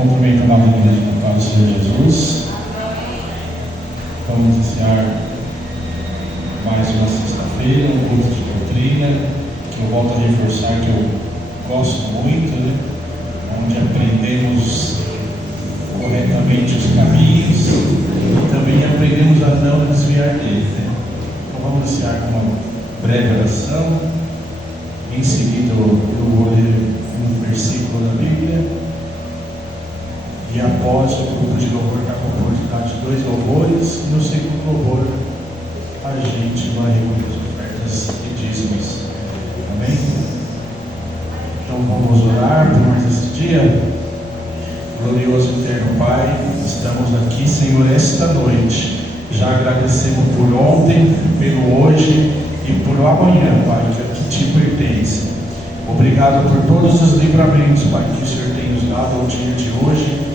Cumprimento a amada igreja na paz do Senhor Jesus. Vamos iniciar mais uma sexta-feira, um culto de doutrina, que eu volto a reforçar que eu gosto muito, onde aprendemos corretamente os caminhos e também aprendemos a não desviar dele. Então vamos iniciar com uma breve oração. Em seguida eu vou ler um versículo da Bíblia. E após o grupo de louvor, com a oportunidade de 2 louvores, e no segundo louvor a gente vai reunir as ofertas e dízimos. Amém? Então vamos orar por mais esse dia. Glorioso e eterno Pai, estamos aqui, Senhor, esta noite. Já agradecemos por ontem, pelo hoje e por amanhã, Pai, que te pertence. Obrigado por todos os livramentos, Pai, que o Senhor tem nos dado ao dia de hoje.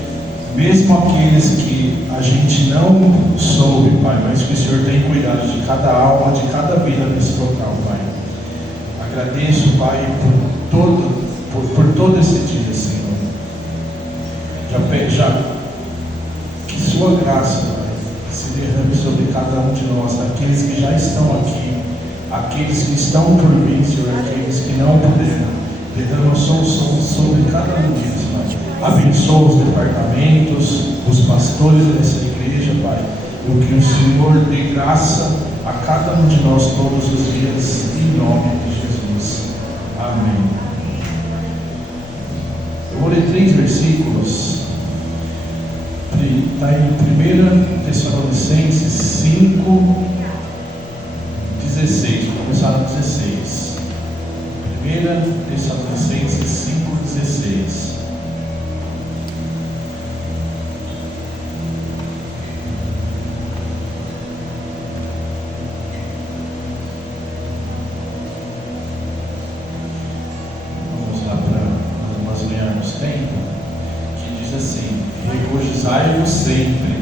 Mesmo aqueles que a gente não soube, Pai, mas que o Senhor tem cuidado de cada alma, de cada vida nesse local, Pai. Agradeço, Pai, por todo esse dia, Senhor. Já que Sua graça, Pai, se derrame sobre cada um de nós, aqueles que já estão aqui, aqueles que estão por vir, Senhor, aqueles que não puderam. Derrama solução sobre cada um deles, Pai. Abençoa os departamentos, os pastores dessa igreja, Pai. O que o Senhor dê graça a cada um de nós todos os dias, em nome de Jesus. Amém. Eu vou ler 3 versículos. Está em 1 Tessalonicenses 5, 16. Vou começar no 16. 1 Tessalonicenses 5, 16. Regozijai-vos sempre,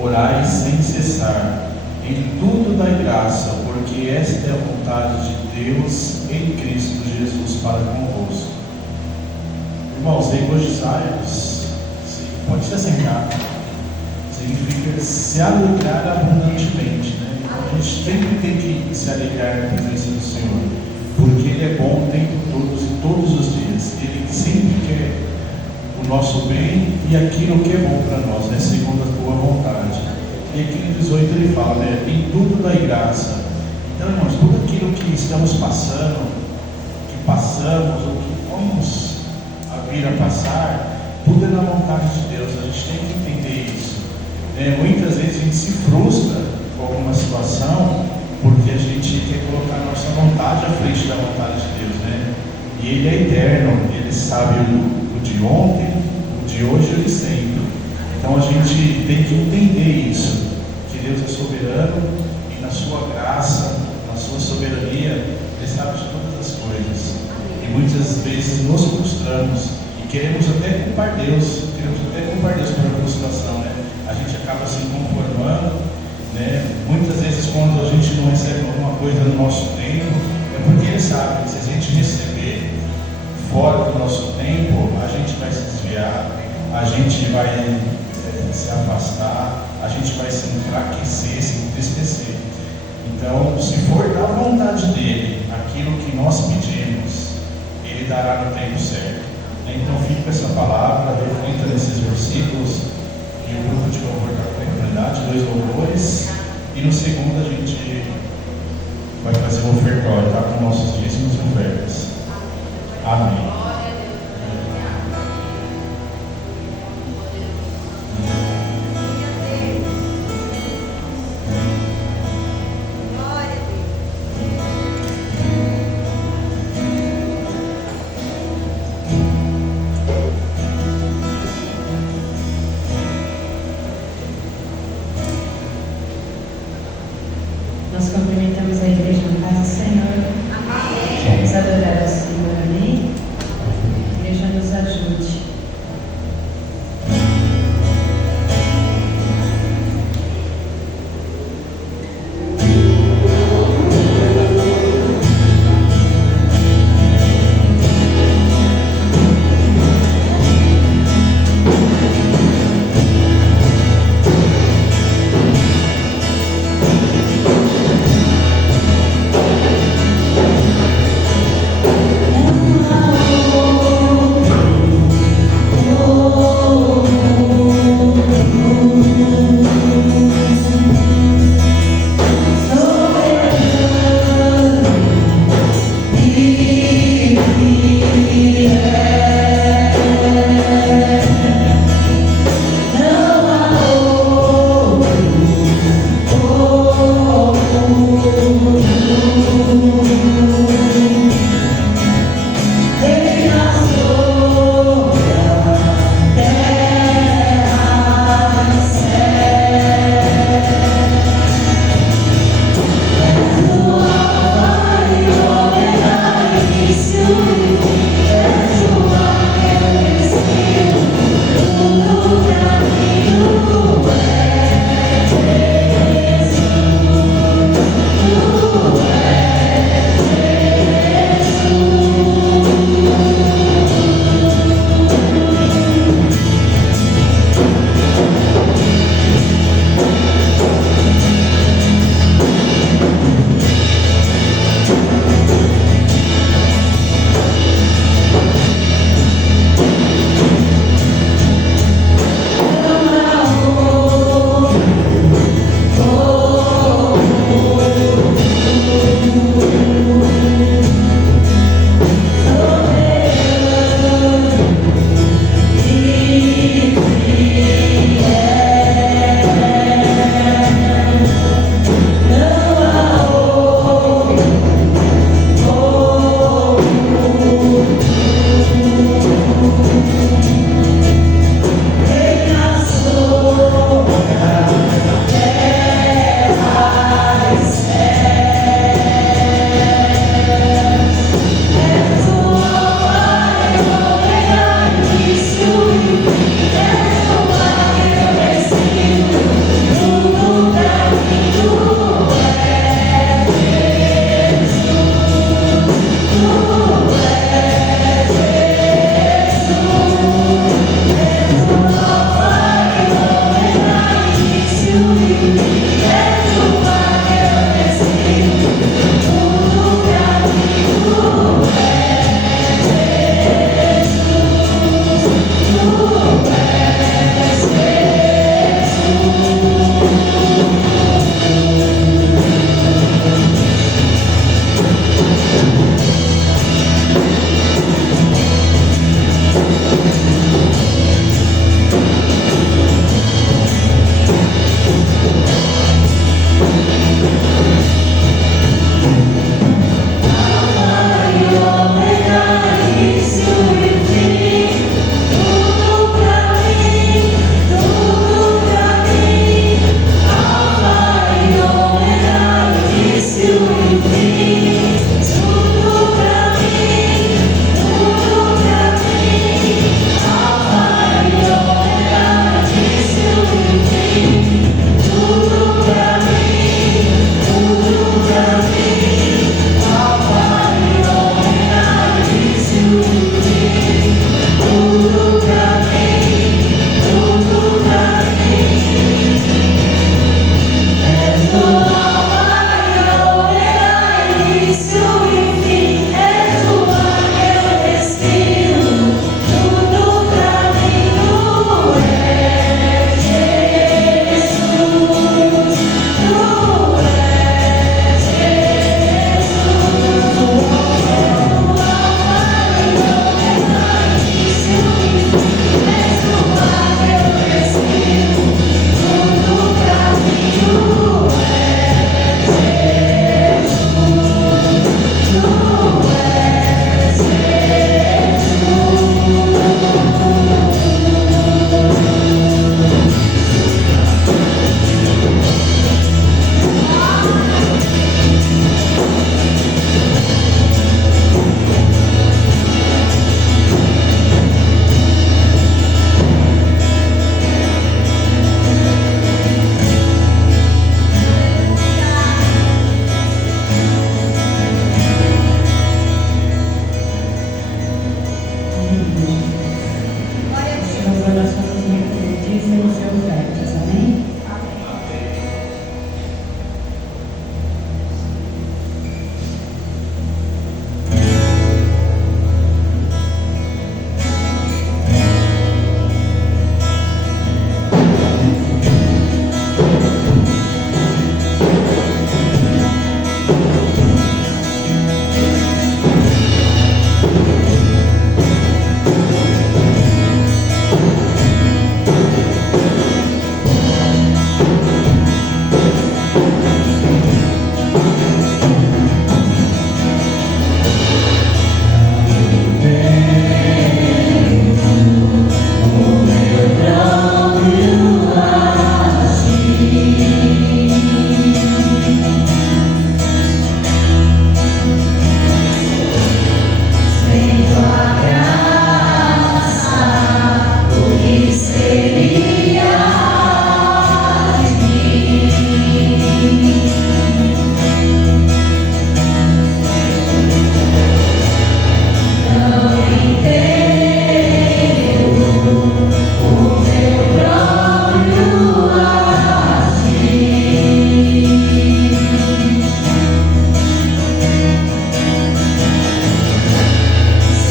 orai sem cessar, em tudo dai graça, porque esta é a vontade de Deus em Cristo Jesus para convosco. Irmãos, regozijai-vos, pode se assentar, significa se alegrar abundantemente, né? A gente sempre tem que se alegrar na presença do Senhor, porque Ele é bom o tempo todo e todos os dias. Ele sempre quer o nosso bem e aquilo que é bom para nós, né? Segundo a tua vontade. E aqui no 18 ele fala, né? Em tudo dai graça. Então, irmãos, tudo aquilo que estamos passando, que passamos ou que vamos a vir a passar, tudo é na vontade de Deus. A gente tem que entender isso, né? Muitas vezes a gente se frustra com alguma situação porque a gente quer colocar a nossa vontade à frente da vontade de Deus, né? E Ele é eterno, Ele sabe o de ontem, o de hoje e o de sempre. Então a gente tem que entender isso, que Deus é soberano e na sua graça, na sua soberania, Ele sabe de todas as coisas. E muitas vezes nos frustramos e queremos até culpar Deus por alguma situação, né? A gente acaba se conformando, né? Muitas vezes quando a gente não recebe alguma coisa no nosso tempo, é porque Ele sabe que se a gente receber fora do nosso tempo, a gente vai se desviar, a gente vai se afastar, a gente vai se enfraquecer, se entristecer. Então, se for da vontade dele, aquilo que nós pedimos, Ele dará no tempo certo. Então, fica com essa palavra, reflita nesses versículos, e o grupo de louvor está com oportunidade, 2 louvores, e no segundo a gente vai fazer o ofertório, tá? Com nossos dízimos e ofertas. Amém. Nós cumprimentamos a igreja na paz do Senhor. Amém. Vamos adorar ao Senhor, amém?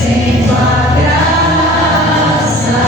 Sem tua graça,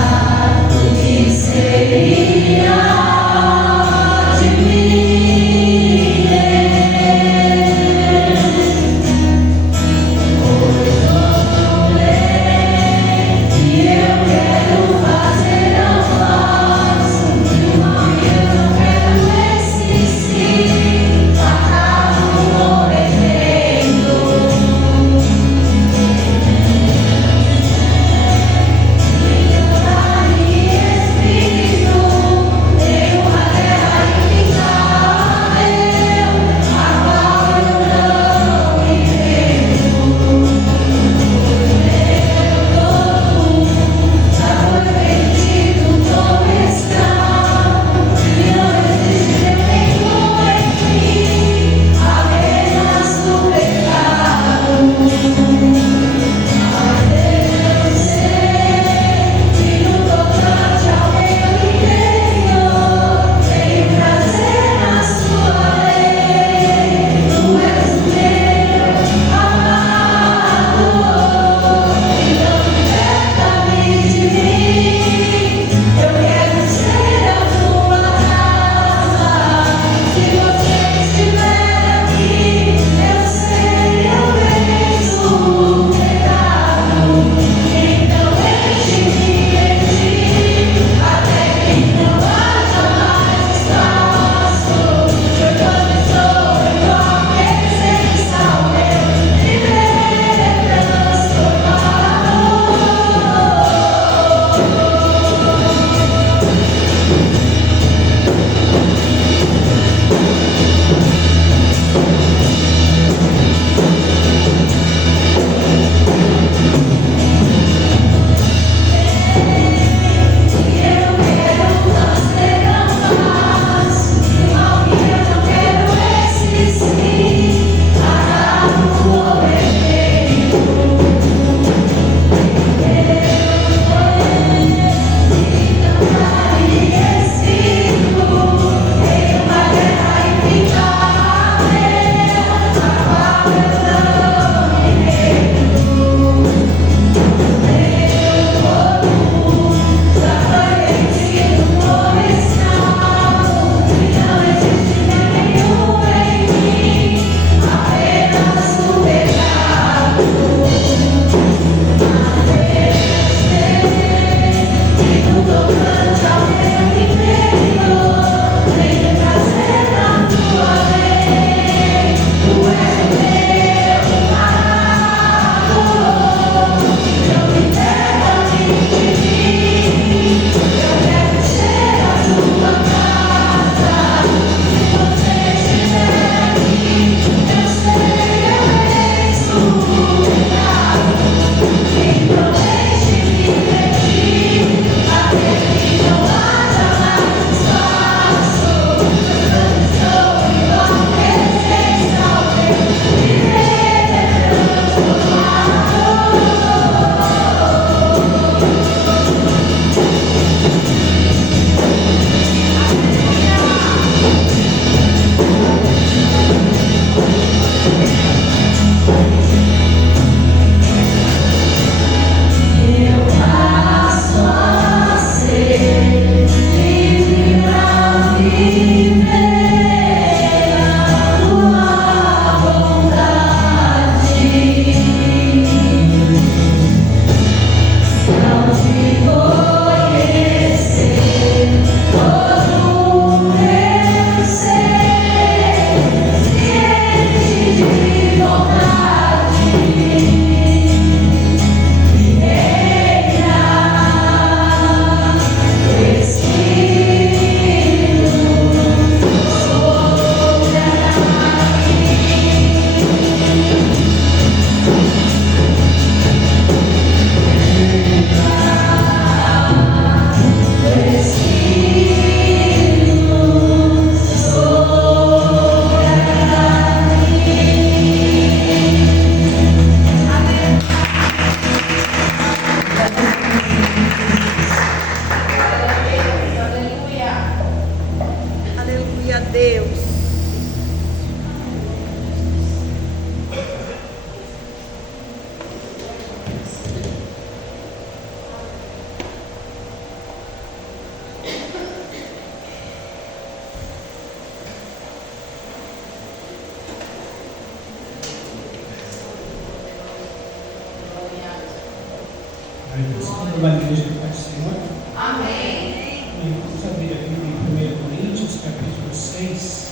Como a igreja do Pai do Senhor. Amém. Vamos abrir aqui em 1 Coríntios, capítulo 6.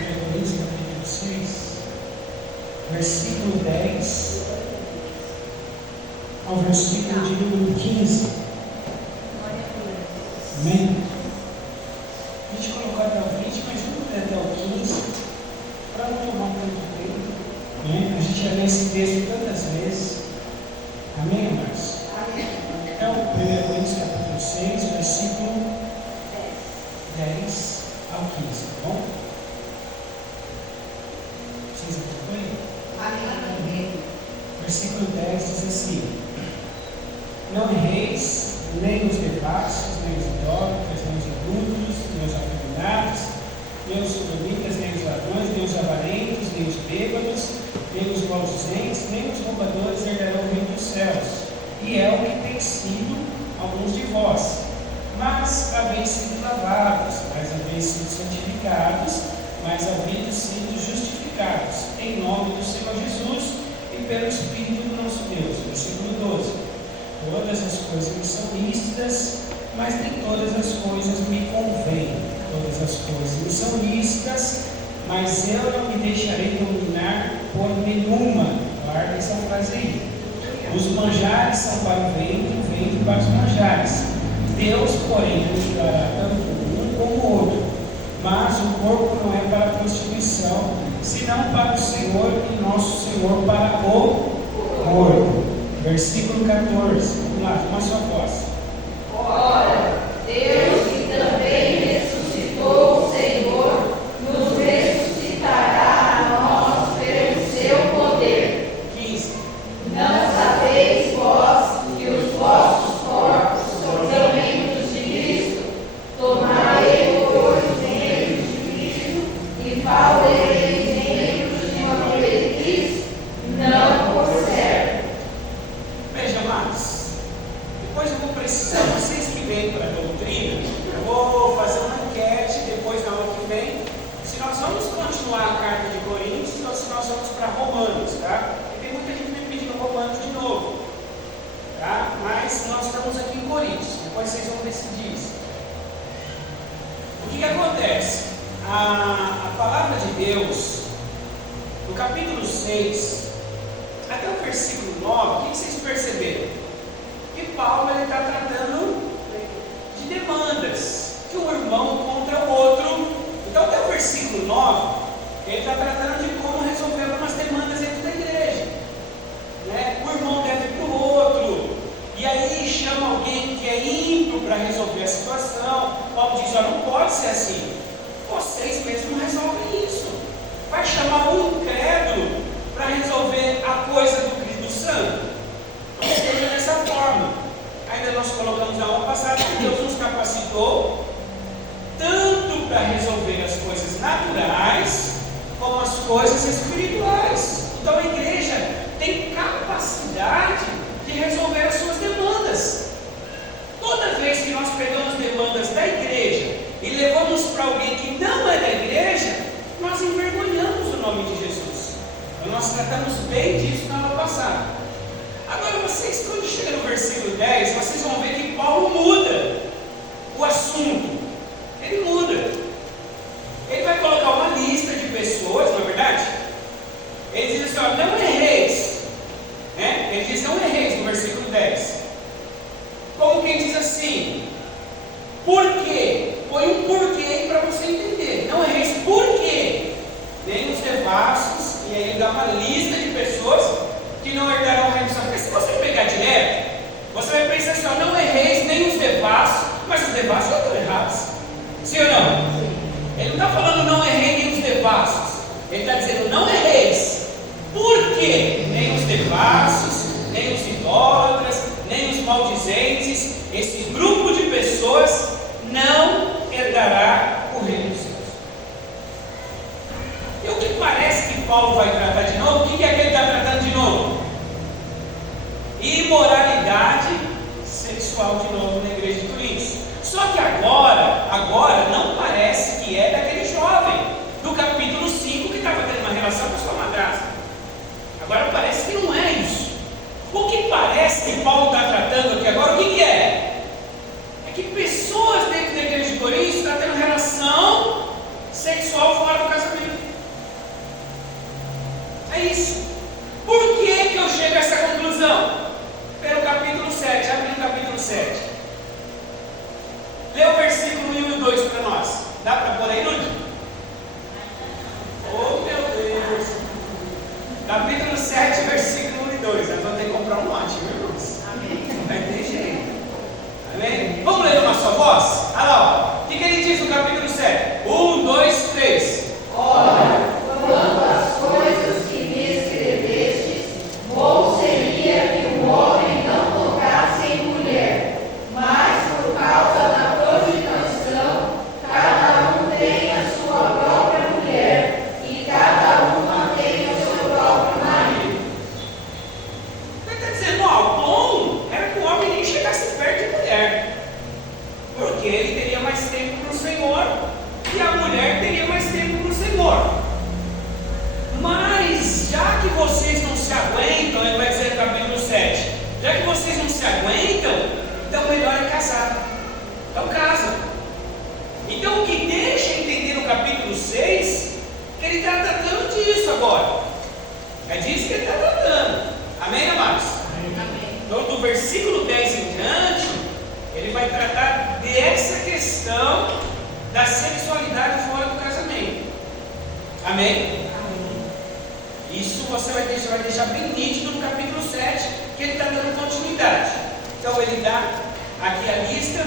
1 Coríntios, capítulo 6, versículo 10 ao versículo de número 15. Amém? A gente colocou até o 20, mas vamos ler até o 15, para não tomar tanto tempo. Né? A gente já lê esse texto tantas vezes. Amém, amados? Amém. Então, 1 Coríntios capítulo 6, versículo 10 ao 15, tá bom? Vocês acompanham? Amém. Versículo 10 diz assim: Não erreis, nem os devassos, nem os idólatras, nem os adúlteros, nem os afeminados, nem os sodomitas, nem os ladrões, nem os avarentos, nem os bêbados, nem os maldizentes, nem os roubadores herdarão o reino dos céus. E é o que tem sido alguns de vós. Mas haveis sido lavados, mas haveis sido santificados, mas haveis sido justificados, em nome do Senhor Jesus e pelo Espírito do nosso Deus. Versículo 12. Todas as coisas me são lícitas, mas nem todas as coisas me convêm. Todas as coisas me são lícitas, mas eu não me deixarei dominar por nenhuma. Guarda essa frase aí. Os manjares são para o ventre para os manjares. Deus, porém, nos dará tanto um como o outro. Mas o corpo não é para a prostituição, senão para o Senhor e nosso Senhor para o corpo. Versículo 14. Vamos lá, uma só voz. Ora, Deus que também ressuscitou o Senhor, nos ressuscitará a nós pelo seu poder. 15. Não sabeis vós que os vossos corpos são membros de Cristo? Tomai ele por membros de Cristo e faleis membros de uma meretriz? Não por certo. Veja, amados, depois eu vou precisar, vocês que vêm para a doutrina, eu vou fazer uma enquete depois na aula que vem, se nós vamos continuar a carta de Coríntios ou se nós vamos para Romanos, tá? E tem muita gente me pedindo Romanos de novo, tá? Mas nós estamos aqui em Coríntios, depois vocês vão decidir isso. O que acontece? A palavra de Deus, no capítulo 6, até o versículo 9, o que vocês perceberam? Que Paulo está tratando de demandas, de um irmão contra o outro. Então, até o versículo 9, ele está tratando de como resolver algumas demandas dentro da igreja. Né? O irmão deve para o outro, e aí chama alguém que é ímpio para resolver a situação. Paulo diz: não pode ser assim, vocês mesmos resolvem isso. Vai chamar um incrédulo para resolver a coisa do santo? Não seja dessa forma. Ainda nós colocamos na aula passada que Deus nos capacitou tanto para resolver as coisas naturais como as coisas espirituais. Então a igreja tem capacidade de resolver as suas demandas. Toda vez que nós pegamos demandas da igreja e levamos para alguém que não é da igreja, nós envergonhamos o nome de Jesus. Então nós tratamos bem disso na aula passada. Agora vocês, quando chega no versículo 10, vocês vão ver que Paulo muda o assunto. Ele muda. Ele vai colocar uma lista de pessoas, não é verdade? Ele diz assim: não erreis. Né? Ele diz: não erreis, no versículo 10. Como quem diz assim: por quê? Põe um porquê aí para você entender. Não erreis por quê? Nem os devassos, e aí ele dá uma lista de pessoas que não herdarão o reino dos céus. Porque se você pegar direto, você vai pensar assim: não erreis nem os devassos, mas os devassos já estão errados. Sim ou não? Ele não está falando não errei nem os devassos. Ele está dizendo: não erreis. Por quê? Nem os devassos, nem os idólatras, nem os maldizentes, esse grupo de pessoas não herdará o reino dos céus. E o que parece que Paulo vai tratar de novo? O que é que ele está tratando de novo? Imoralidade sexual de novo na igreja de Coríntios. Só que agora não parece que é daquele jovem do capítulo 5 que estava tendo uma relação com a sua madrasta. Agora parece que não é isso. O que Paulo está tratando aqui agora, o que é? É que pessoas dentro da igreja de Corinto estão tendo relação sexual fora do casamento. É isso. Por que eu chego a essa conclusão? Pelo capítulo 7, abre no capítulo 7. Lê o versículo 1 e 2 para nós. Dá para pôr aí, Nude? Oh, meu Deus! Capítulo 7, versículo 1 e 2. Nós vamos ter que comprar um lote, viu, irmãos? Amém. Não vai ter jeito. Amém? Vamos ler numa só voz? Olha lá, ó. O que ele diz no capítulo 7? 1, 2, 3. Ora, quanto às coisas que me escrevestes, bom seria que o homem não tocasse em mulher, mas por causa da prostituição, cada um tem a sua própria mulher e cada uma tem o seu próprio marido. Ele está dizendo, ó, o bom era que o homem nem chegasse perto de mulher, porque ele teria mais tempo para o Senhor e a mulher teria mais tempo para o Senhor. Mas já que vocês não se aguentam, ele vai dizer no capítulo 7, já que vocês não se aguentam, então melhor é casar. Então casa. Então o que deixa entender no capítulo 6, que ele está tratando disso agora. É disso que ele está tratando. Amém, amados? Amém. Então do versículo 10 em diante, ele vai tratar dessa questão da sexualidade fora do casamento. Amém? Isso você vai deixar bem nítido no capítulo 7, que ele está dando continuidade. Então ele dá aqui a lista,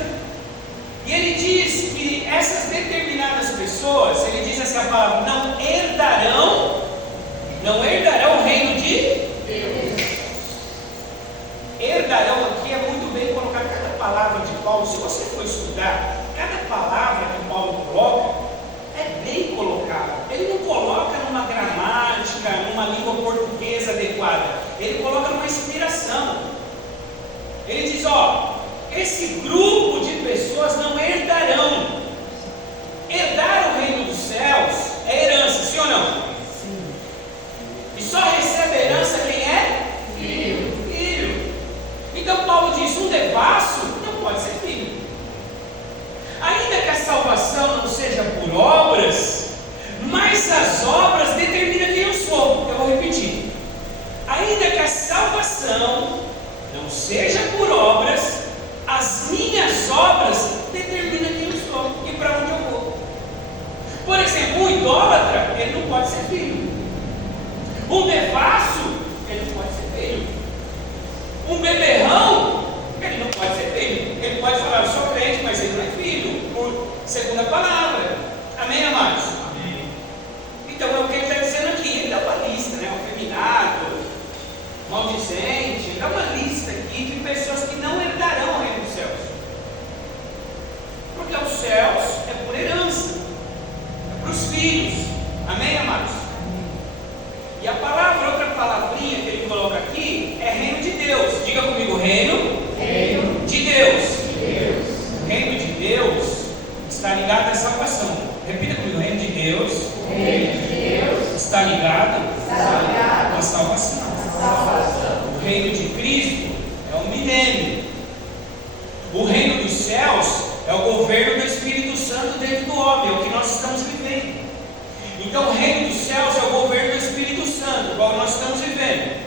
e ele diz que essas determinadas pessoas, ele diz essa palavra, não herdarão o reino de Deus. Herdarão aqui é muito bem colocar cada palavra de Paulo. Se você for estudar, cada palavra que Paulo coloca é bem colocada. Ele não coloca numa gramática, numa língua portuguesa adequada. Ele coloca numa inspiração. Ele diz, ó, esse grupo de pessoas não herdarão. Herdar o reino dos céus é herança, sim ou não? Sim. E só recebe herança quem é? Filho. Então Paulo diz, um devasso não pode ser filho. Ainda que a salvação não seja por obras, mas as obras determinam quem eu sou. Eu vou repetir. Ainda que a salvação não seja por obras, as minhas obras determinam quem eu sou e para onde eu vou. Por exemplo, um idólatra, ele não pode ser filho. Um devasso, ele não pode ser filho. Um beberrão, ele não pode ser filho. Ele pode falar, eu sou crente, mas ele não é filho, por segunda palavra. Amém, amados? Amém. Então é o que ele está dizendo aqui. Ele dá uma lista, né? Afeminado, maldizente. Ele dá uma lista aqui de pessoas que não herdarão o reino dos céus. Porque os céus é por herança, é para os filhos. Amém, amados? E a palavra, outra palavrinha que ele coloca aqui, é reino de Deus. Diga comigo, reino de Deus. O reino de Deus está ligado à salvação. Repita comigo, o reino de Deus está ligado à salvação. O reino de Cristo é o milênio. O reino dos céus é o governo do Espírito Santo dentro do homem, é o que nós estamos vivendo. Então o reino dos céus é o governo do Espírito Santo, qual nós estamos vivendo.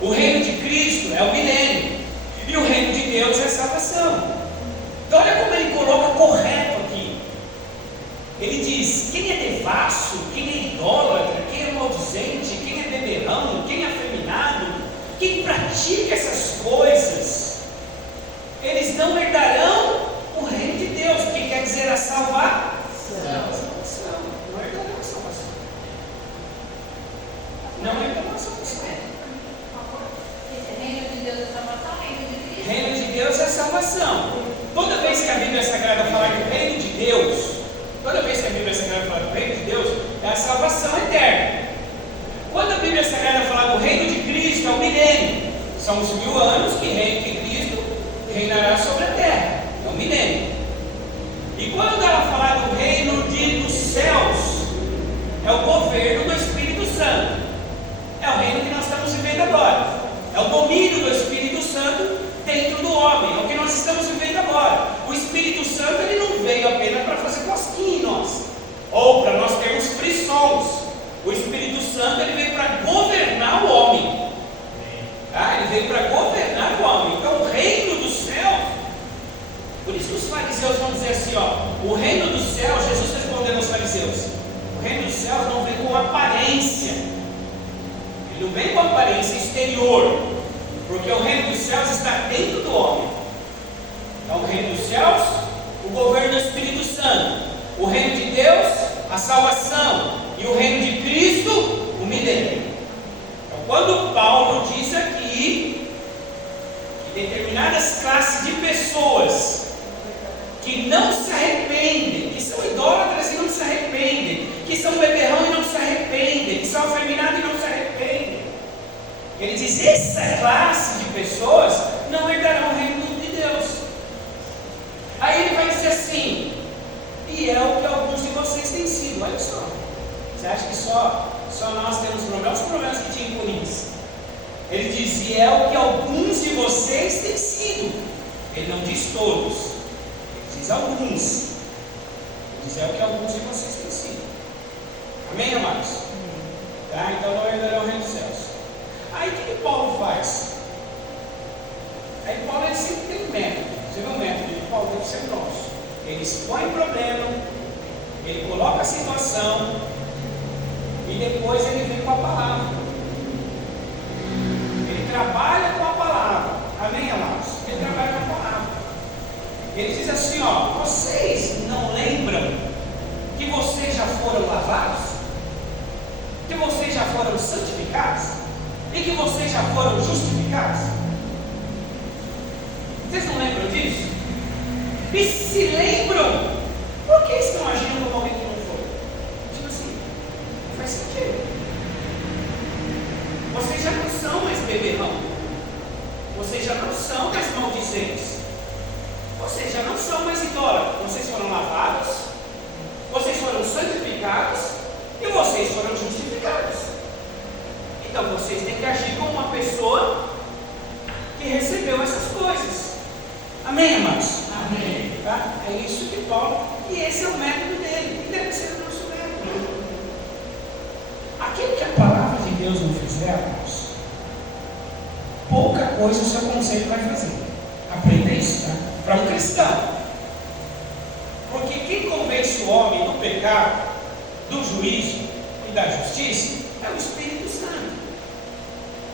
O reino de Cristo é o milênio. E o reino de Deus é a salvação. Então olha como ele coloca correto aqui. Ele diz, quem é devasso, quem é idólatra, quem é maldizente, quem é beberrão, quem é afeminado, quem pratica essas coisas, eles não herdarão o reino de Deus, que quer dizer a salvação. Não herdarão a salvação. Não herdarão a salvação. Reino de Deus é salvação, reino de Cristo. Reino de Deus é salvação. Toda vez que a Bíblia Sagrada fala do reino de Deus, toda vez que a Bíblia Sagrada fala do reino de Deus, é a salvação eterna. Quando a Bíblia Sagrada fala do reino de Cristo, é o milênio. São os 1000 anos que Cristo reinará sobre a terra. É o milênio. E quando ela falar do reino dos céus, é o governo do Espírito Santo. É o reino que nós estamos vivendo agora. É o domínio do Espírito Santo homem, é o que nós estamos vivendo agora. O Espírito Santo ele não veio apenas para fazer cosquinha em nós, ou para nós termos frissons. O Espírito Santo ele veio para governar o homem. Ele veio para governar o homem. Então o reino do céu, por isso que os fariseus vão dizer assim, o reino do céu, Jesus respondendo aos fariseus, o reino dos céus não vem com aparência, ele não vem com aparência exterior, porque o reino dos céus está dentro do homem. Então o reino dos céus, o governo do Espírito Santo, o reino de Deus, a salvação, e o reino de Cristo, o milênio. Então quando Paulo diz aqui que determinadas classes de pessoas que não se arrependem, que são idólatras e não se arrependem, que são beberrão e não se arrependem, que são afeminados e não se arrependem, ele diz: essa classe de pessoas não herdarão o reino de Deus. Aí ele vai dizer assim: e é o que alguns de vocês têm sido. Olha só, você acha que só nós temos problemas? Os problemas que tinha em Coríntios. Ele diz: e é o que alguns de vocês têm sido. Ele não diz todos, ele diz alguns. Ele diz: é o que alguns de vocês têm sido. Amém, amados? Tá? Então não herdarão o reino dos céus. Aí o que Paulo faz? Aí Paulo ele sempre tem um método. Você vê o método de Paulo? Deve ser nosso. Ele expõe o problema, ele coloca a situação e depois ele vem com a palavra. Ele trabalha com a palavra. Amém, amados? Ele trabalha com a palavra. Ele diz assim: vocês não lembram que vocês já foram lavados? Que vocês já foram santificados? E que vocês já foram justificados? Vocês não lembram disso? E se lembram, por que estão agindo como alguém que não foi? Tipo assim, não faz sentido. Vocês já não são mais beberrão. Vocês já não são mais maldizentes. Vocês já não são mais idólatras. Vocês foram lavados, vocês foram santificados e vocês foram justificados. Então vocês têm que agir como uma pessoa que recebeu essas coisas. Amém, amados? Amém. Tá? É isso que Paulo, e esse é o método dele, e deve ser o nosso método. Aquilo que a palavra de Deus não fizer, amados, pouca coisa o seu conceito vai fazer. Aprenda isso, tá? Para um cristão. Porque quem convence o homem do pecado, do juízo e da justiça é o Espírito Santo.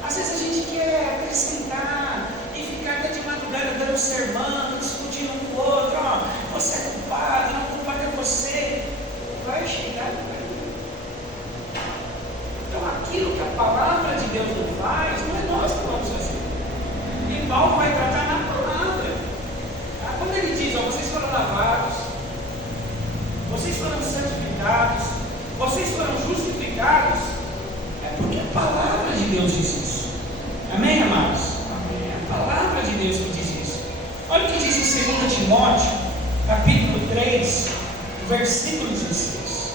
Às vezes a gente quer acrescentar e ficar até de madrugada dando sermão, discutindo um com o outro: você é culpado, não, culpado é você. Vai chegar no caminho. Então aquilo que a palavra de Deus não faz, não é nós que vamos fazer. E Paulo vai tratar na palavra. Tá? Quando ele diz: vocês foram lavados, vocês foram santificados, vocês foram justificados, é porque a palavra de Deus diz isso. Amém, amados? Amém. É a palavra de Deus que diz isso. Olha o que diz em 2 Timóteo, capítulo 3, versículo 16.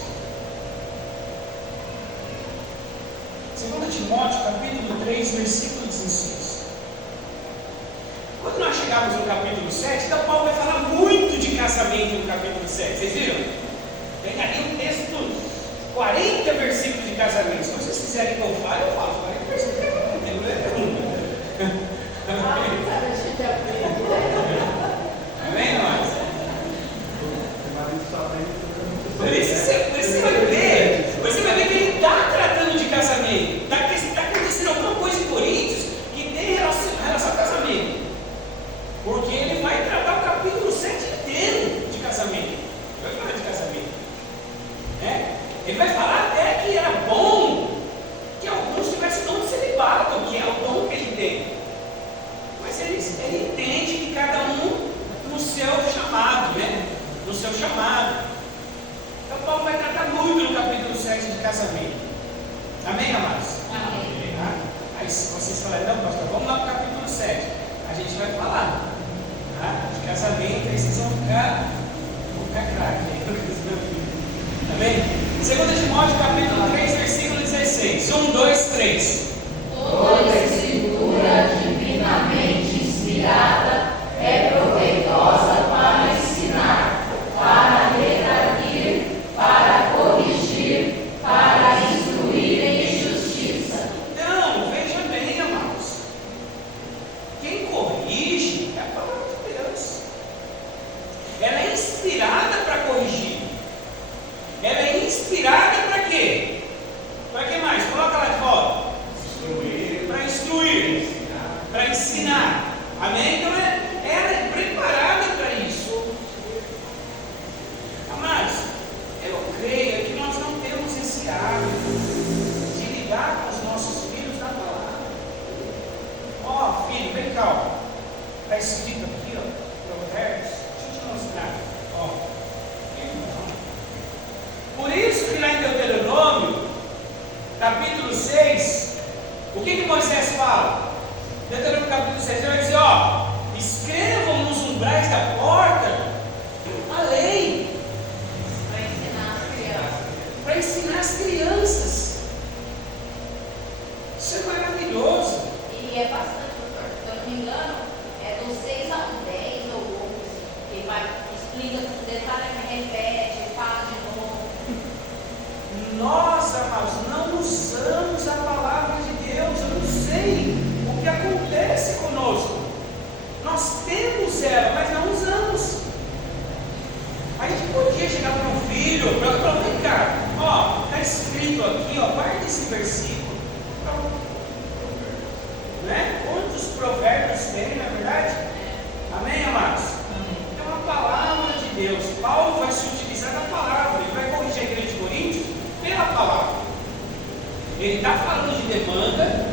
2 Timóteo, capítulo 3, versículo 16. Quando nós chegarmos no capítulo 7, então Paulo vai falar muito de casamento no capítulo 7. Vocês viram? Tem ali um texto, 40 versículos de casamento. Se vocês quiserem que eu fale, eu falo 40 versículos de casamento. Não tem problema. Amém, irmãos? Por isso você vai ver que ele está tratando de casamento. Está acontecendo alguma coisa em Coríntios que tem relação ao casamento. Porque ele vai tratar o capítulo 7 inteiro de casamento. Vai falar de casamento. Ele vai falar até que era bom que alguns tivessem dom de celibato, que é o dom que ele tem. Mas ele entende que cada um no seu chamado, no seu chamado. Então Paulo vai tratar muito no capítulo 7 de casamento. Amém, amados? Amém. Aí se vocês falarem: não, pastor, vamos lá para o capítulo 7. A gente vai falar de casamento, aí vocês vão ficar craque. Amém? 2 Timóteo, capítulo 3, versículo 16. 1, 2, 3. Toda escritura divinamente inspirada inspirada para quê? Para que mais? Coloca lá de volta. Para instruir, para ensinar. Amém? Então ela é preparada para isso. Amados, eu creio que nós não temos esse hábito de lidar com os nossos filhos na palavra. Ó, filho, vem cá, ó. Está escrito aqui, ó, Provérbios. Deixa eu te mostrar. Ó. Por isso que lá em Deuteronômio, capítulo 6, o que Moisés fala? Deuteronômio capítulo 6, ele vai dizer, ó, escrevam nos umbrais da porta a lei. Para ensinar as crianças. Isso é maravilhoso. E é bastante, doutor. Se eu não me engano, é do 6 ao 10 ou 11. Ele vai, explica com detalhe, repete, fala de novo. Nós, amados, não usamos a palavra de Deus. Eu não sei o que acontece conosco. Nós temos ela, mas não usamos. A gente podia chegar para um filho, para falar, vem cá, ó, está escrito aqui, ó, guarda esse versículo. Né? Quantos provérbios tem, na verdade? Amém, amados? É uma palavra de Deus. Paulo vai se utilizar da palavra, ele vai corrigir a igreja de Coríntios pela palavra. Ele está falando de demanda,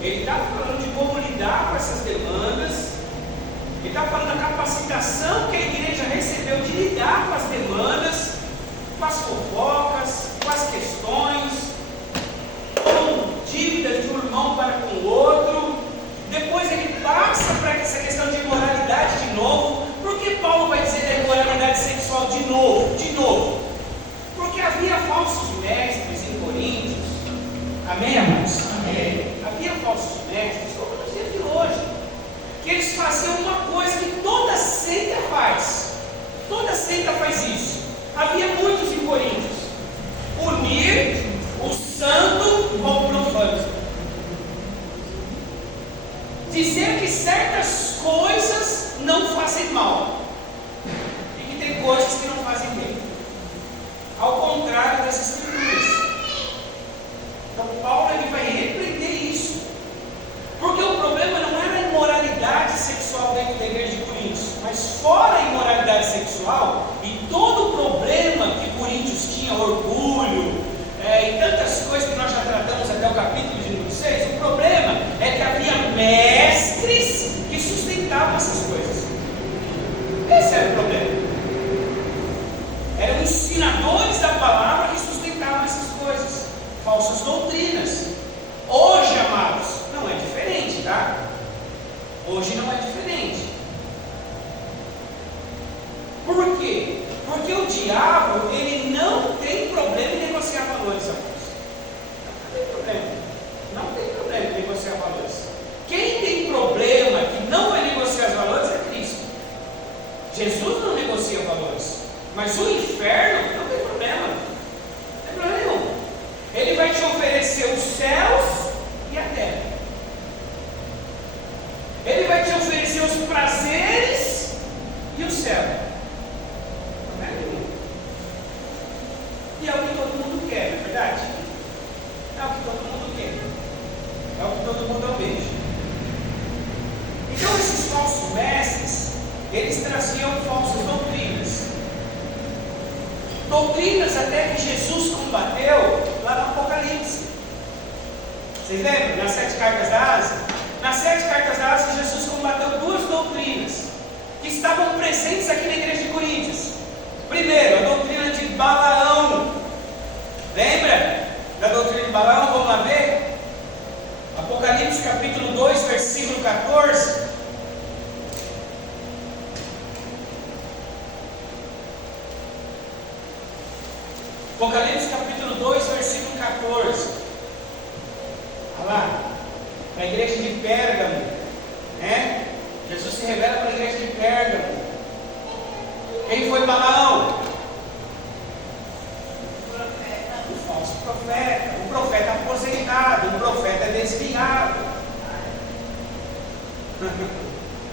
ele está falando de como lidar com essas demandas. Ele está falando da capacitação que a igreja recebeu de lidar com as demandas, com as fofocas, com as questões, com dívidas de um irmão para com o outro. Depois ele passa para essa questão de imoralidade de novo. Por que Paulo vai dizer da imoralidade sexual de novo? De novo. Porque havia falsos mestres em Coríntios. Amém, amados? Amém. Havia falsos mestres, como nos dias de hoje, que eles faziam uma coisa que toda seita faz. Toda seita faz isso. Havia muitos em Coríntios. Unir o santo com o profano. Dizer que certas coisas não fazem mal e que tem coisas que não fazem bem. Ao contrário das escrituras. Então Paulo ele vai repreender isso. Porque o problema não era a imoralidade sexual dentro da igreja de Coríntios, mas fora a imoralidade sexual e todo o problema que Coríntios tinha, orgulho, e tantas coisas que nós já tratamos até o capítulo de número 6, o problema é que havia mestres que sustentavam essas coisas. Esse era o problema. Eram ensinadores da palavra que sustentavam essas coisas, falsas doutrinas. Hoje, amados, não é diferente, tá? Hoje não é diferente. Por quê? Porque o diabo, ele não tem problema em negociar valores, amados. Não tem problema. Não tem problema em negociar valores. Quem tem problema que não vai negociar os valores é Cristo. Jesus não negocia valores. Mas o inferno não tem problema. Não tem problema nenhum. Ele vai te oferecer os céus e a terra. Ele vai te oferecer os prazeres e o céu. Não é nenhum. E é o que todo mundo quer, não é verdade? É o que todo mundo quer. É o que todo mundo almeja. Então esses falsos mestres, eles traziam falsas doutrinas. Doutrinas até que Jesus combateu lá no Apocalipse. Vocês lembram? Nas 7 cartas da Ásia? Nas 7 cartas da Ásia, Jesus combateu 2 doutrinas que estavam presentes aqui na igreja de Coríntios. Primeiro, a doutrina de Balaão. Lembra da doutrina de Balaão? Vamos lá ver? Apocalipse capítulo 2, versículo 14. Apocalipse capítulo 2, versículo 14. Olha lá, para a igreja de Pérgamo, né? Jesus se revela para a igreja de Pérgamo. Quem foi Balaão? O falso profeta, um profeta aposentado, um profeta desviado.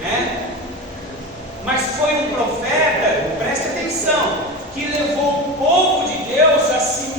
Né? Mas foi um profeta, preste atenção, que levou o povo de Deus a se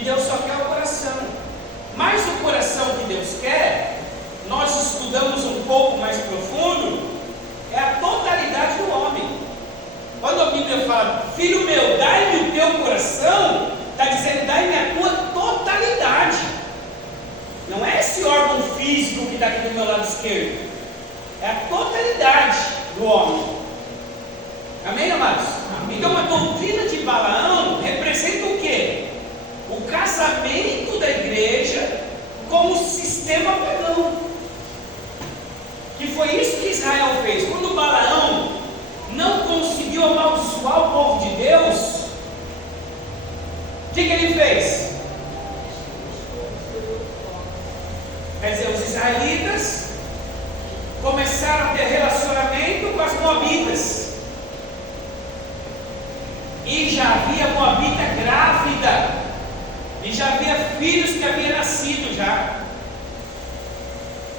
que Deus só quer o coração. Mas o coração que Deus quer, nós estudamos um pouco mais profundo, é a totalidade do homem. Quando a Bíblia fala, filho meu, dai-me o teu coração, está dizendo, dai-me a tua totalidade. Não é esse órgão físico que está aqui do meu lado esquerdo, é a totalidade do homem. Amém, amados? Amém. Então a doutrina de Balaão representa o quê? O casamento da igreja com o sistema pagão. Que foi isso que Israel fez. Quando Balaão não conseguiu amaldiçoar o povo de Deus, o que ele fez? Quer dizer, os israelitas começaram a ter relacionamento com as moabitas. E já havia moabita grávida. E já havia filhos que haviam nascido já.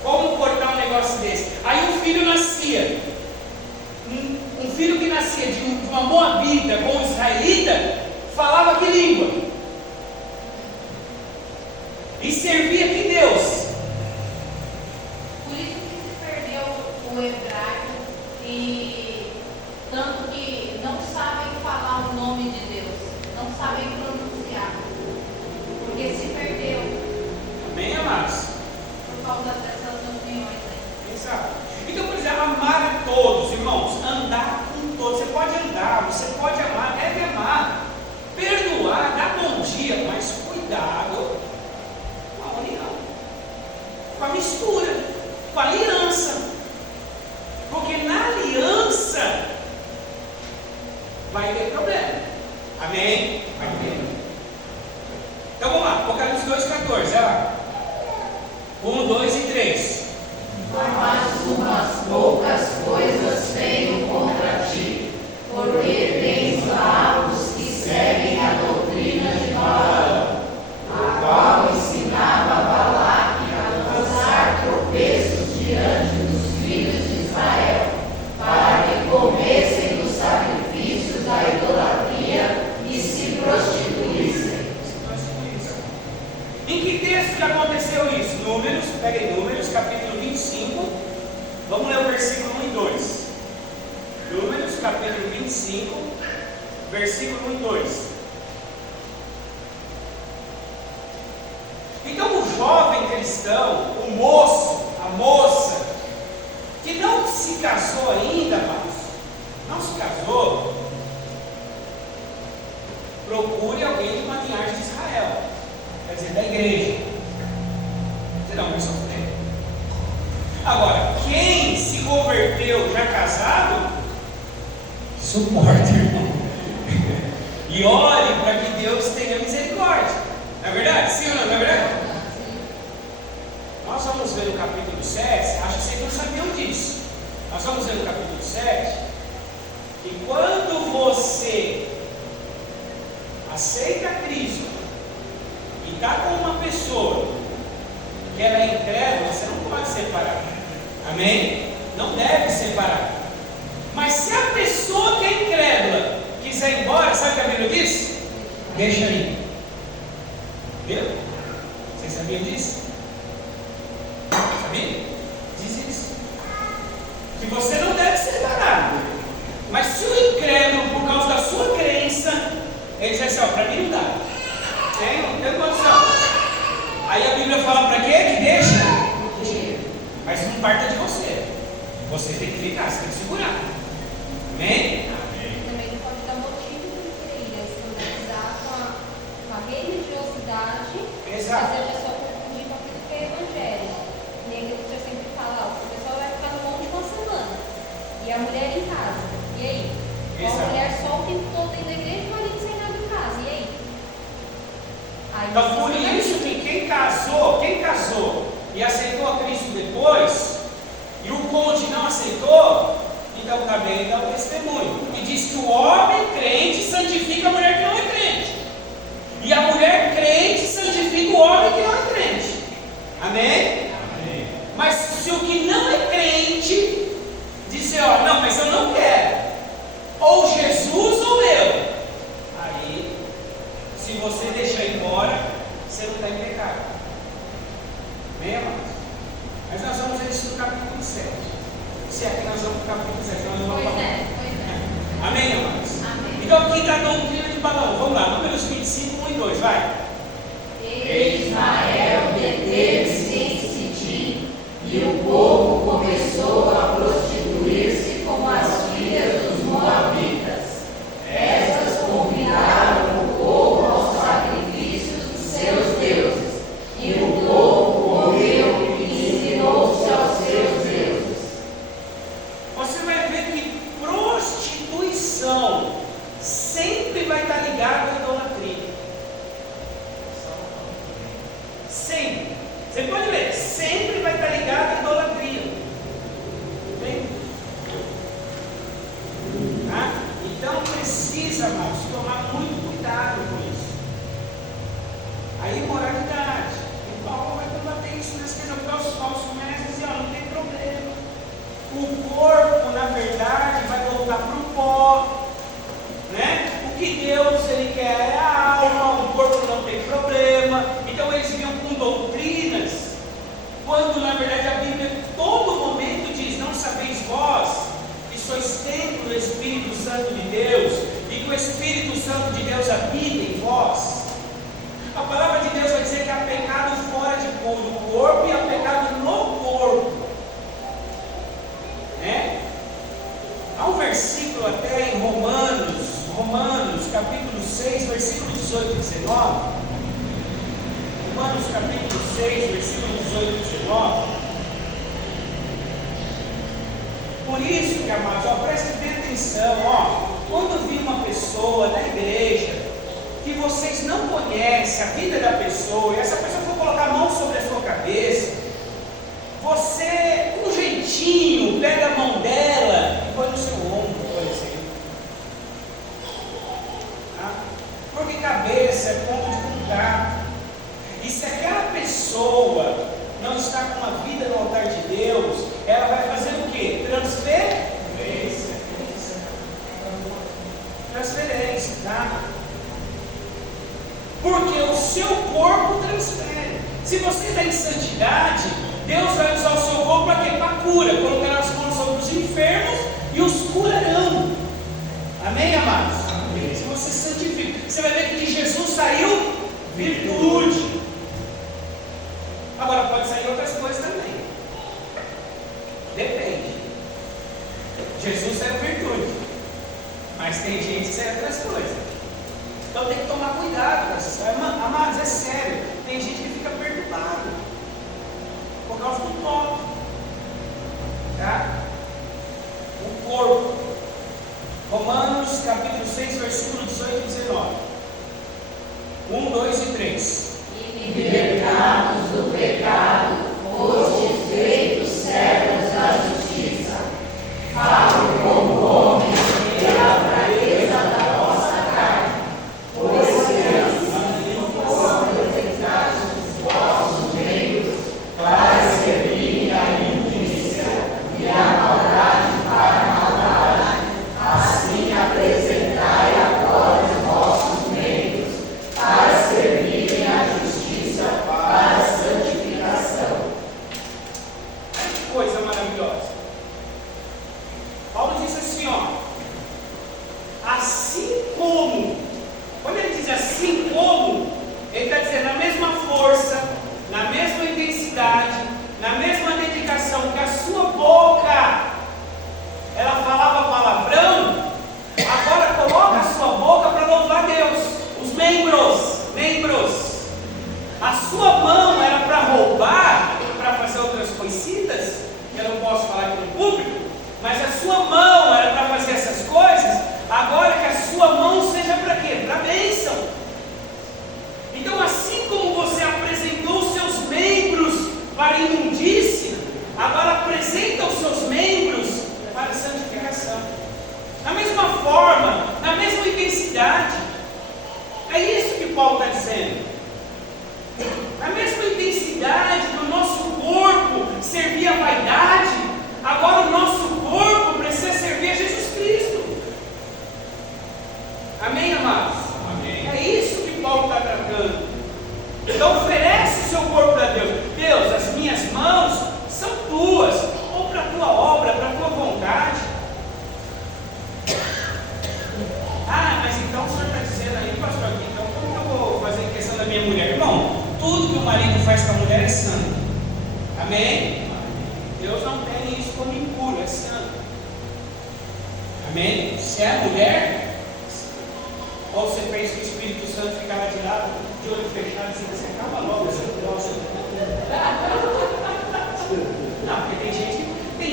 Como cortar um negócio desse? Aí um filho nascia. Um filho que nascia de uma moabita com um israelita, falava que língua? E servia que Deus? Por isso que se perdeu o hebraico, e tanto que não sabem falar o nome de Deus, não sabem pronunciar, porque se perdeu. Amém, amados? Por causa dessas opiniões aí. Exato. Então, por exemplo, amar a todos, irmãos, andar com todos. Você pode andar, você pode amar, deve amar, perdoar, dar bom dia, mas cuidado com a união, com a mistura, com a aliança, porque na aliança vai ter problema. Amém? Vai ter. Então vamos lá, Apocalipse 2,14, olha lá. 1, 2 e 3. Mas umas poucas coisas tenho contra ti, porque tens lá os que seguem a doutrina de Balaão, a qual ensinava Balaque a lançar tropeços diante dos filhos de Israel, para que comessem dos sacrifícios da idolatria e se prostituíssem. Em que texto que aconteceu isso? Números, peguem Números, capítulo 25. Vamos ler o versículo 1 e 2. Números, capítulo 25, versículo 1 e 2. Então o jovem cristão, o moço, a moça, que não se casou ainda, mas não se casou, procure alguém de uma linhagem de Israel, quer dizer, da igreja. Senão vai sofrer. Agora, quem se converteu já casado, suporte, irmão. E ore para que Deus tenha misericórdia. Não é verdade? Sim ou não? Não é verdade? Nós vamos ver no capítulo 7, acho que vocês não sabiam disso. Nós vamos ver no capítulo 7 que quando você aceita Cristo e está com uma pessoa que ela é incrédula, você não pode separar. Amém? Não deve separar. Mas se a pessoa que é incrédula quiser ir embora, sabe o que a Bíblia diz? Deixa aí. Viu? Vocês sabiam disso? Sabia? Diz isso. Que você não deve separar. Mas se o incrédulo, por causa da sua crença, ele diz assim, ó, para mim não dá. Não tem condição. Aí a Bíblia fala para quê? Que deixa? Mas não parta de você. Você tem que ficar, você tem que segurar. Amém? Também pode dar motivo de querer escandalizar com a religiosidade. Exato. Fazer a pessoa confundir com aquilo que é evangelho. Nem aquilo que você sempre fala, o pessoal vai ficar no monte uma semana. E a mulher em casa. E aí? Exato. A mulher só o tempo todo dentro da igreja e o marido sem nada em casa. E aí? Então por isso que quem casou e aceitou a Cristo depois, e o cônjuge não aceitou, então também dá o testemunho. E diz que o homem crente santifica a mulher que não é crente. E a mulher crente santifica o homem que não é crente. Amém? Amém. Mas se o que não é crente dizer, ó, não, mas eu não quero, ou Jesus ou eu, aí, se você deixar embora, 7. Se é que nós vamos para o capítulo 7, nós vamos Pois para é. Amém, amados? Amém. Então aqui está a doutrina de Balaão. Vamos lá, Números 25, 1 e 2, vai. Ismael deteve-se em Sitim, e o povo começou a prostituir-se com as filhas dos moabitas. Estas convidaram o povo aos sacrifícios dos seus deuses, e o povo comeu e inclinou-se aos seus deuses. Você vai ver que prostituição sempre vai estar ligada à idolatria. Sempre. Você pode ler, sempre vai estar ligado à idolatria. Bem? Tá? Então precisa, amados, tomar muito cuidado com isso. A imoralidade. E Paulo vai combater isso nessa questão, porque os falsos mestres dizem, não tem problema. O corpo, na verdade, vai voltar para o pó. Né? O que Deus ele quer é a alma, o corpo não tem problema. Então eles vinham com doutrinas, quando na verdade a Bíblia em todo momento diz: não sabeis vós que sois templo do Espírito Santo de Deus, e que o Espírito Santo de Deus habita em vós. A palavra de Deus vai dizer que há pecado fora do corpo e há pecado no corpo. Né? Há um versículo até em Romanos capítulo 6, versículo 18 e 19. Romanos capítulo 6, versículo 18 e 19. Por isso, que amados, preste bem atenção, quando vir uma pessoa na igreja que vocês não conhecem a vida da pessoa, e essa pessoa for colocar a mão sobre a sua cabeça, você, com um jeitinho, pega a mão dela e põe no seu ombro, por exemplo. Tá? Porque cabeça é ponto de contato. E se aquela pessoa não está com uma vida no altar de Deus, ela vai fazer o quê? Transferência, tá? Porque o seu corpo transfere. Se você está em santidade, Deus vai usar o seu corpo para quê? Para cura. Colocará as mãos sobre os enfermos e os curarão. Amém, amados? Amém. Se você se santifica, você vai ver que de Jesus saiu virtude. Agora pode sair outras coisas também. Depende. Jesus saiu virtude, mas tem gente que sai outras coisas. Então tem que tomar cuidado com essas coisas. Amados, é sério. Tem gente que fica perturbado por causa do toque. Tá? O corpo. Romanos capítulo 6, versículo 18 e 19. 1, 2 e 3. E libertados do pecado, fostes feitos servos da justiça. Falo como homem pela fraqueza da vossa carne, pois que assim apresentaste os vossos membros para servirem à injustiça e à maldade para a maldade, assim apresentai agora os vossos membros para servirem à justiça para a santificação. Olha que coisa maravilhosa. Paulo diz assim, assim como, quando ele diz assim como, ele está dizendo na mesma força, na mesma intensidade, na mesma dedicação que a sua boca, ela falava palavrão, agora coloca a sua boca para louvar Deus. Os membros, a sua mão era para roubar, para fazer outras coisitas, que eu não posso falar aqui no público, mas a sua mão era para fazer essas coisas, agora que a sua mão seja para quê? Para bênção. Então, assim como você apresentou os seus membros para imundícia, agora apresenta os seus membros para santificação. Da mesma forma, na mesma intensidade. É isso que Paulo está dizendo. Na mesma intensidade do nosso corpo servir a vaidade, agora o nosso corpo precisa servir a Jesus Cristo. Amém, amados? Amém. É isso que Paulo está tratando. Então oferece o seu corpo para Deus. Deus, as minhas mãos são tuas, ou para tudo que o marido faz com a mulher é santo. Amém? Deus não tem isso como impuro, é santo. Amém? Se é mulher, ou você pensa que o Espírito Santo fica lá de lado, de olho fechado, e você acaba logo essa troça. Não, porque tem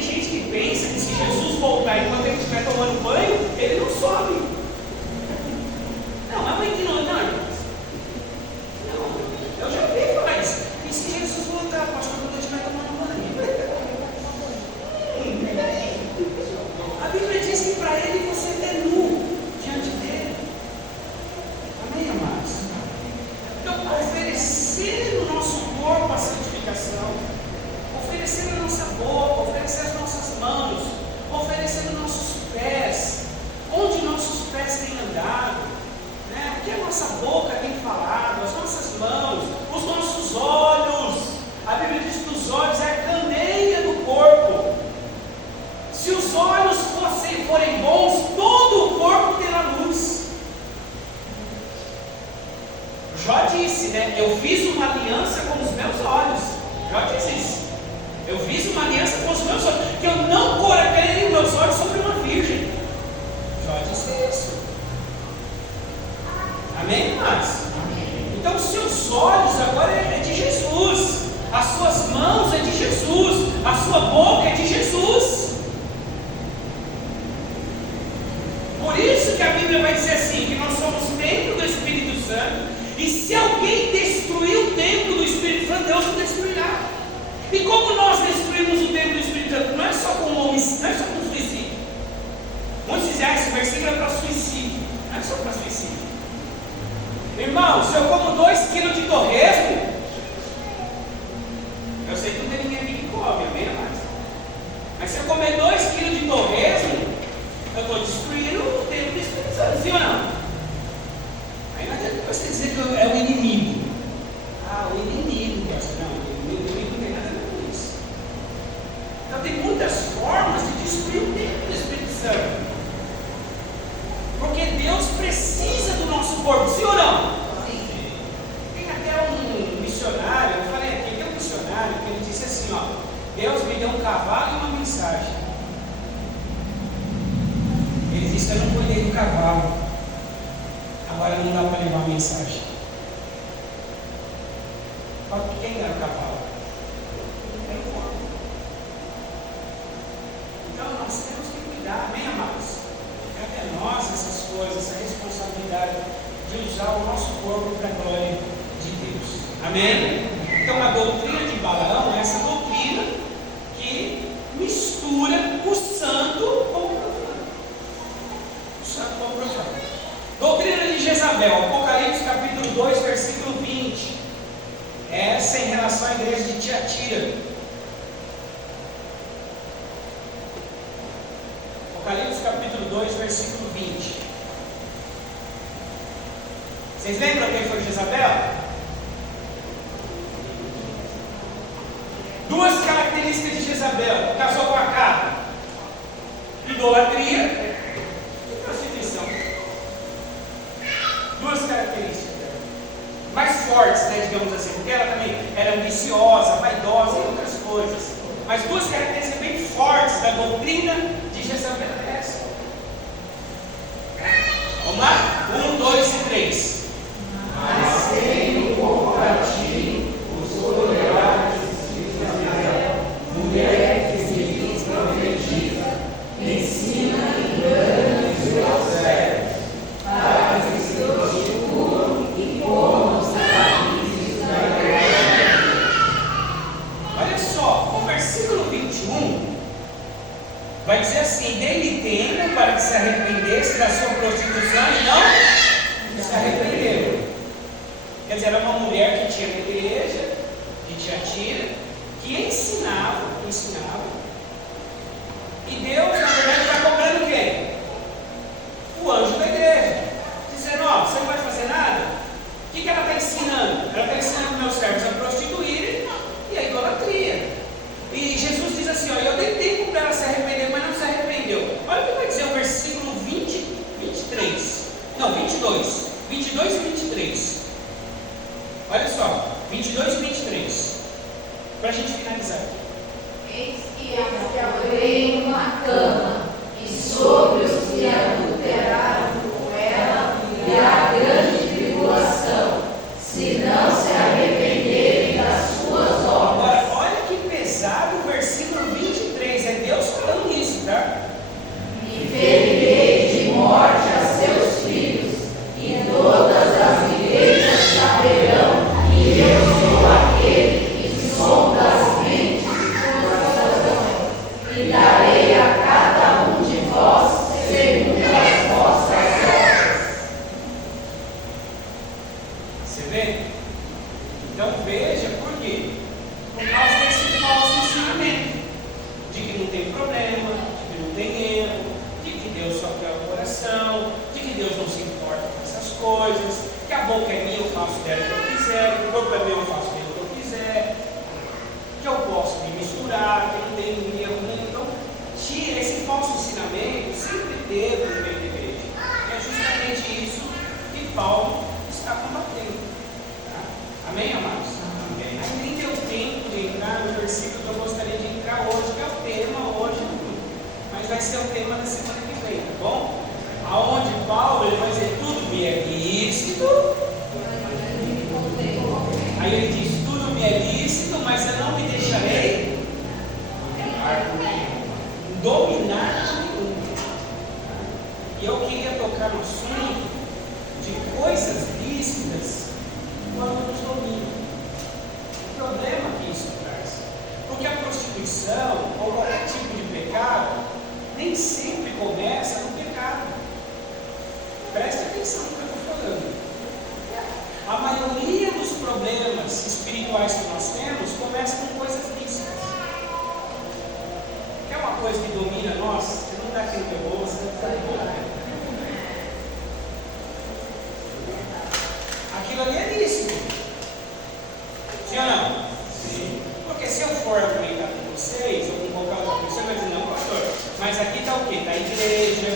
gente que pensa que se Jesus voltar enquanto ele estiver tomando banho, ele não sobe. Não, mas não ignorante. Não, eu já vi falar isso. E se Jesus voltar, pastor, quando ele estiver tomando banho? A Bíblia diz que para ele você é nu diante dele. Amém, amados? Então, oferecer o nosso corpo à santificação, oferecer a nossa boca, oferecer as nossas mãos, oferecer os nossos pés, onde nossos pés têm andado, né? O que a nossa boca tem falado, as nossas mãos, os nossos olhos. A Bíblia diz que os olhos é a candeia do corpo. Se os olhos forem bons, todo o corpo terá luz. Jó disse, né? Eu fiz uma aliança com os meus olhos. Jó disse isso. Eu fiz uma aliança com os meus olhos, que eu não colocarei meus olhos sobre uma virgem. Jó disse isso. Amém, irmãos? Então os seus olhos agora é de Jesus, as suas mãos é de Jesus, a sua boca é de Jesus. Por isso que a Bíblia vai dizer assim, que nós somos templo do Espírito Santo, e se alguém destruir o templo do Espírito Santo, Deus o destruirá. E como nós destruímos o templo do Espírito Santo? Não é só com suicídio. Muitos dizem, esse versículo é para suicídio. Não é só para suicídio. Irmão, se eu como 2 quilos de torresmo, eu sei que não tem ninguém aqui que come, amém, amados? Mas se eu comer 2 quilos de torresmo, eu estou destruindo o templo do Espírito Santo, sim ou não? Aí não adianta você dizer que é o inimigo. Ah, o inimigo, não, o inimigo não tem nada a ver com isso. Então tem muitas formas de destruir o templo do Espírito Santo. Porque Deus precisa do nosso corpo, sim ou não? Sim. Tem até um missionário, eu falei aqui, tem um missionário que ele disse assim, ó, Deus me deu um cavalo e uma mensagem. Ele disse que eu não cuidei do cavalo, agora não dá para levar a mensagem. Quem era o cavalo? Tem forma. Então nós temos que cuidar, amém, amados? Cabe a nós essas coisas, essa responsabilidade de usar o nosso corpo para a glória de Deus. Amém? Então a doutrina de Balaão é essa doutrina que mistura o santo com o profano. O santo com o profano. Doutrina de Jezabel, Apocalipse capítulo 2, versículo 20. Essa em relação à igreja de Tiatira. Apocalipse capítulo 2, versículo 20. Vocês lembram quem foi Jezabel? 2 características de Jezabel. Casou com Acabe: idolatria e prostituição. 2 características mais fortes, né, digamos assim, porque ela também era ambiciosa, vaidosa e outras coisas. Mas 2 características bem fortes da doutrina de Jezabel é essa. Vamos lá? 1, 2 e 3. Mas tenho contra ti os tolerantes de Israel, mulher que se diz profetiza, ensina enganos de seus servos, para que se prostituam e comam os sacrifícios da igreja. Olha só, o versículo 21 vai dizer assim: dele tempo para que se arrependesse da sua prostituição e não se arrependeu. Quer dizer, era uma mulher que tinha uma igreja de Tiatira, que ensinava, e Deus, na verdade, está cobrando quem? O anjo da igreja, dizendo: ó, você não vai fazer nada? O que ela está ensinando? Ela está ensinando meus servos a prostituírem e a idolatria. E Jesus diz assim: ó, eu dei tempo para ela se arrepender, mas não se arrependeu. Olha o que vai dizer o versículo 22 e 23. Olha só: 22 e 23. Para a gente finalizar. Eis que a porei numa cama, e sobre os que adulteraram com ela virá grande tribulação, se não se arrependerem das suas obras. Agora, olha que pesado o versículo 23. É Deus falando isso, tá? E ferirei de morte a seus filhos, e todas as igrejas saberão que eu sou aquele que sonda as mentes e os corações, e darei a cada um de vós segundo as vossas obras. Você vê? Então veja por quê? Por causa desse falso ensinamento de que não tem problema, de que não tem erro, de que Deus só quer o coração, de que Deus não se importa com essas coisas, que a boca é minha, eu faço dela o que eu quiser, que o corpo é meu, eu faço dele o que eu quiser, que eu posso me misturar, que não tem erro nenhum. Então, tira esse falso ensinamento, sempre teve no meio da igreja. É justamente isso que Paulo está combatendo. Tá? Amém, amados? Amém. Aí nem deu tempo de entrar no versículo que eu gostaria de entrar hoje, que é o tema hoje, mas vai ser o tema da semana que vem, tá bom? Aonde Paulo ele vai dizer tudo me é lícito. Aí ele diz, tudo me é lícito, mas eu não me deixarei dominar por nenhum. E eu queria tocar no assunto de coisas lícitas quando nos dominam. O problema que isso traz. Porque a prostituição, ou qualquer tipo de pecado, nem sempre começa no pecado. Preste atenção no que eu estou falando. A maioria dos problemas espirituais que nós temos começa com coisas lícitas. É uma coisa que domina nós, você não está aqui no teu bolso, você não está aqui. Aquilo ali é lícito. Sim ou não? Sim. Porque se eu for argumentar com vocês, ou com qualquer outra pessoa, vai dizer, não, pastor, mas aqui está o quê? Está a igreja,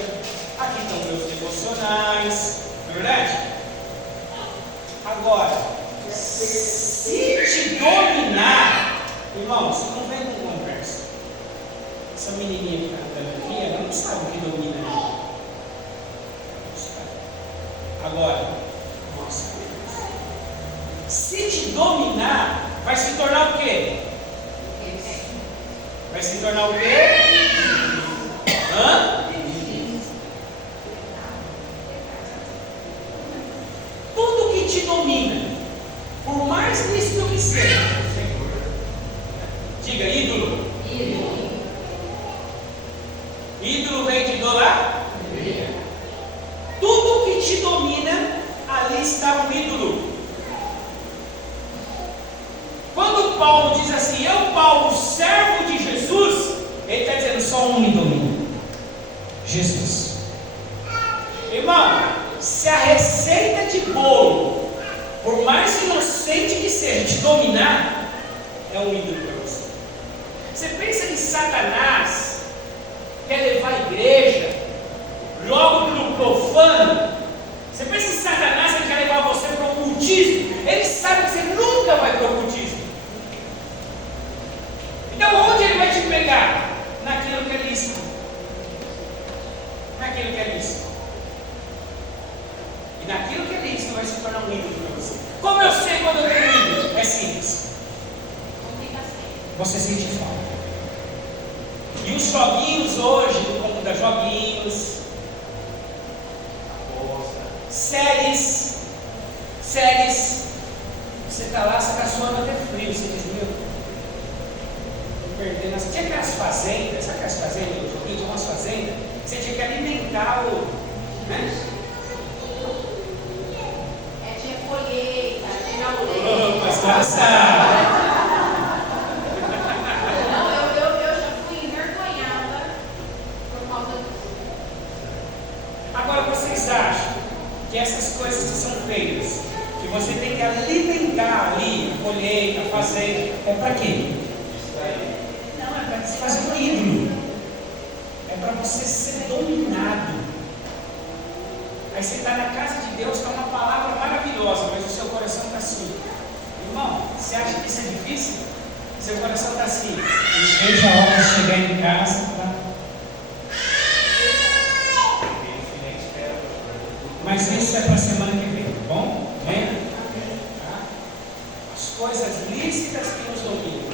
aqui estão meus devocionais, não é verdade? Agora, se te dominar, irmãos, não vem com conversa. Essa menininha que está andando aqui, ela não sabe o que domina ela. Não sabe. Agora, nossa, se te dominar, vai se tornar o quê? Vai se tornar o quê? Hã? Tudo que te domina, por mais lícito que seja, diga ídolo. Ídolo vem de idolar? Tudo que te domina, ali está um ídolo. Quando Paulo diz assim, eu Paulo, servo de Jesus, ele está dizendo só um me domina, Jesus. Irmão, se a receita de bolo, por mais inocente que seja, te dominar, é um ídolo para você. Você pensa que Satanás quer levar a igreja logo para o profano? Você pensa que Satanás quer levar você para o ocultismo? Ele sabe que você nunca vai para o ocultismo. Então onde ele vai te pegar? Naquilo que é lícito. Naquilo que é lícito. E naquilo que é lícito vai se tornar um ídolo para você. Como eu sei quando eu tenho um ídolo? É simples. Você sente falta. E os joguinhos hoje, do mundo das joguinhos, séries, você está lá, você está suando até frio, você diz, meu, perdendo. Tinha aquelas fazendas, sabe aquelas fazendas, os joguinhos, tinha umas fazendas, você tinha que alimentar o, né? Tinha colheita, tinha Opa, aldeia. passar. Não, eu já fui envergonhada por causa disso. Agora vocês acham que essas coisas que são feitas, que você tem que alimentar ali, a colheita, a fazenda, é para quê? Não, é para se fazer um ídolo. É para você ser dominado. Aí você está na casa de Deus, está uma palavra maravilhosa, mas o seu coração está assim. Irmão, difícil? Seu coração está assim, não vejo a hora de chegar em casa para... Mas isso é para a semana que vem, tá bom? Amém? Tá? As coisas lícitas que nos dominam.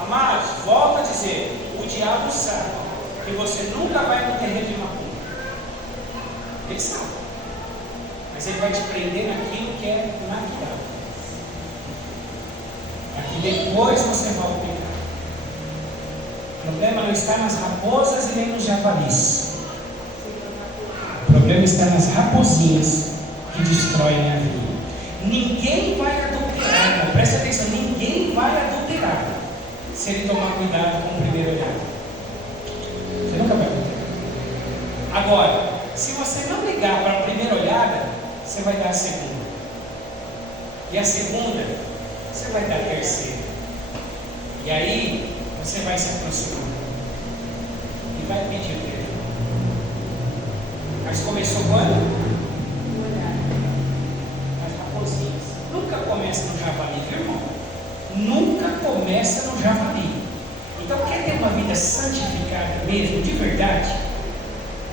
Amados, volto a dizer, o diabo sabe que você nunca vai no terreno de macumba. Ele sabe. Mas ele vai te prender naquilo que é natural. Para que depois você vá ao pecado. O problema não está nas raposas e nem nos javalis. O problema está nas raposinhas que destroem a vida. Ninguém vai adulterar, presta atenção, ninguém vai adulterar se ele tomar cuidado com o primeiro olhar. Você nunca vai adulterar. Agora, se você não ligar para a primeira olhada, você vai dar a segunda. E a segunda, você vai dar a terceira. E aí, você vai se aproximar. E vai pedir o perdão. Mas começou quando? As raposinhas. Nunca começa no javali, viu, irmão? Nunca começa no javali. Então, quer ter uma vida santificada mesmo, de verdade?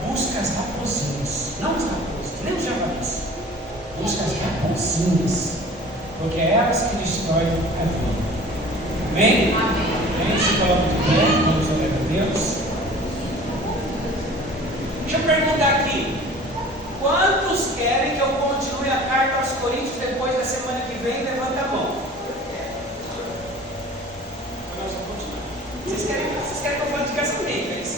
Busca as raposinhas. Não as raposas, nem os javalis. Busca as raposinhas. Porque é elas que destroem a vida. Amém? Amém? Se coloca de pé, vamos orar a Deus. Deixa eu perguntar aqui. Quantos querem que eu continue a carta aos Coríntios depois da semana que vem? Levanta a mão. Nós vamos continuar. Vocês querem que eu fale de casamento, é isso?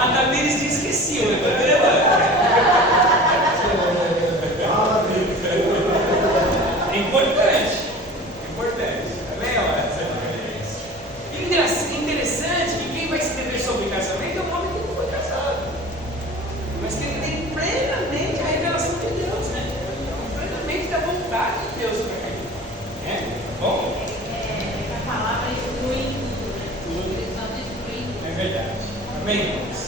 A Tamires tinha esquecido, é importante. Amém, ó? Interessante que quem vai escrever sobre casamento é um homem que não foi casado, mas que ele tem plenamente a revelação de Deus, né? Plenamente da vontade de Deus para a vida. Tá bom? A palavra exclui tudo. É verdade. Amém, irmãos?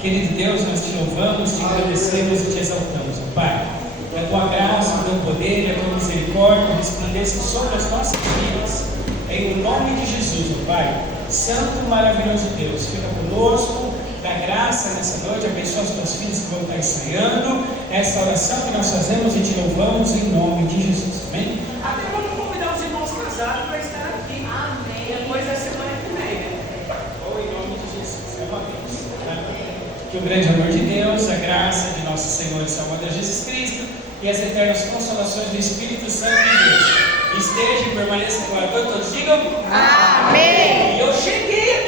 Querido Deus, nós te louvamos, te agradecemos e te exaltamos, Pai. Que a tua graça, o teu poder e a tua misericórdia resplandeçam sobre as nossas vidas. Em nome de Jesus, Pai. Santo, maravilhoso Deus, fica conosco, dá graça nessa noite, abençoa as tuas filhas que vão estar ensaiando essa oração que nós fazemos e te louvamos em nome de Jesus. Amém? Até vamos convidar os irmãos casados para estar aqui. Amém. Depois da semana que vem, né? Ou em nome de Jesus, é uma vez. Que o grande amor de Deus, a graça de nosso Senhor e Salvador Jesus Cristo e as eternas consolações do Espírito Santo de Deus esteja e permaneça agora. Todos digam amém. E eu cheguei